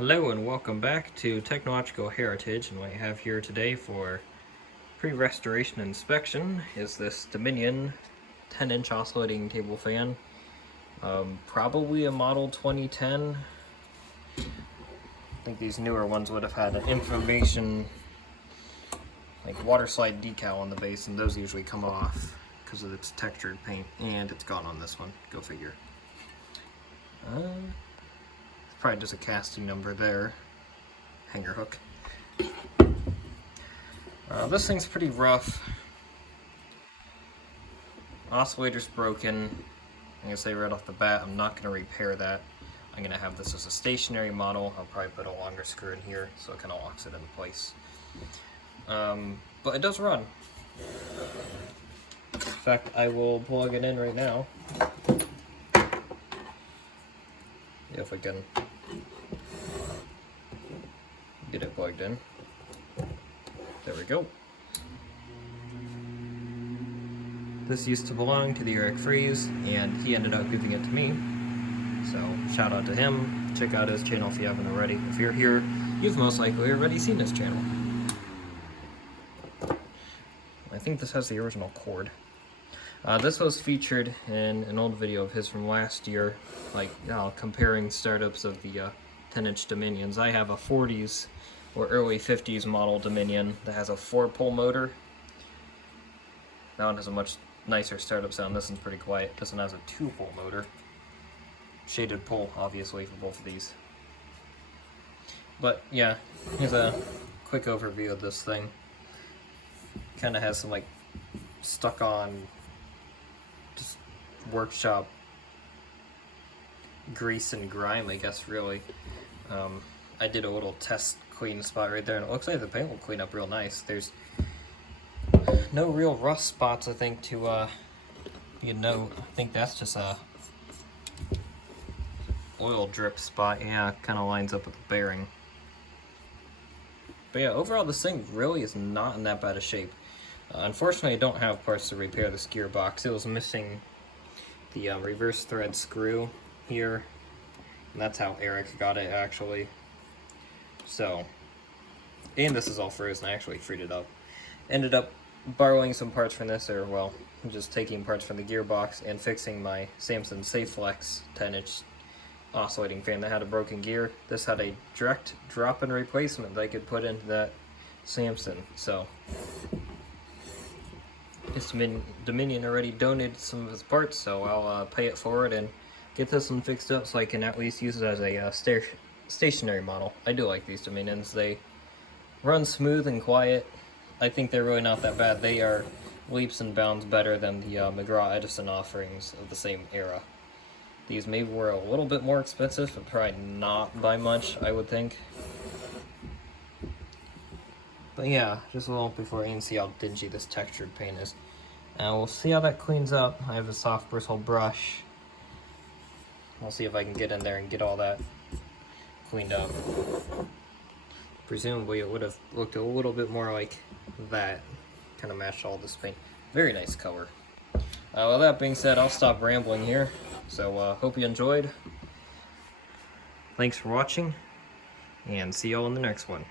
Hello and welcome back to Technological Heritage, and what I have here today for pre-restoration inspection is this Dominion 10-inch oscillating table fan. Probably a model 2010. I think these newer ones would have had an information like water slide decal on the base, and those usually come off because of its textured paint, and it's gone on this one. Go figure. Probably just a casting number there. Hanger hook. This thing's pretty rough. Oscillator's broken. I'm going to say right off the bat, I'm not going to repair that. I'm going to have this as a stationary model. I'll probably put a longer screw in here so it kind of locks it into place. But it does run. In fact, I will plug it in right now. If we can get it plugged in. There we go. This used to belong to the Eric Freeze, and he ended up giving it to me. So shout out to him. Check out his channel if you haven't already. If you're here, you've most likely already seen his channel. I think this has the original cord. This was featured in an old video of his from last year, like comparing startups of the 10-inch Dominions. I have a 40s or early 50s model Dominion that has a 4-pole motor. That one has a much nicer startup sound. This one's pretty quiet. This one has a 2-pole motor. Shaded pole, obviously, for both of these. But yeah, here's a quick overview of this thing. Kind of has some like stuck on just workshop grease and grime, I guess, really. I did a little test clean spot right there, and it looks like the paint will clean up real nice. There's no real rust spots, I think, to I think that's just a oil drip spot. Yeah, kind of lines up with the bearing. But yeah, overall this thing really is not in that bad a shape. Unfortunately, I don't have parts to repair this gearbox. It was missing the reverse thread screw here, and that's how Eric got it, actually. So, and this is all frozen. I actually freed it up. Ended up borrowing some parts from this, or well, just taking parts from the gearbox and fixing my Samson SafeFlex 10-inch oscillating fan that had a broken gear. This had a direct drop-in replacement that I could put into that Samson. So, this Dominion already donated some of his parts, so I'll pay it forward and get this one fixed up so I can at least use it as a stationary model. I do like these Dominions. They run smooth and quiet. I think they're really not that bad. They are leaps and bounds better than the McGraw-Edison offerings of the same era. These maybe were a little bit more expensive, but probably not by much, I would think. But yeah, just a little before you can see how dingy this textured paint is. And we'll see how that cleans up. I have a soft bristle brush. I'll see if I can get in there and get all that cleaned up. Presumably it would have looked a little bit more like that. Kind of matched all this paint. Very nice color. With that being said, I'll stop rambling here. So hope you enjoyed. Thanks for watching, and see y'all in the next one.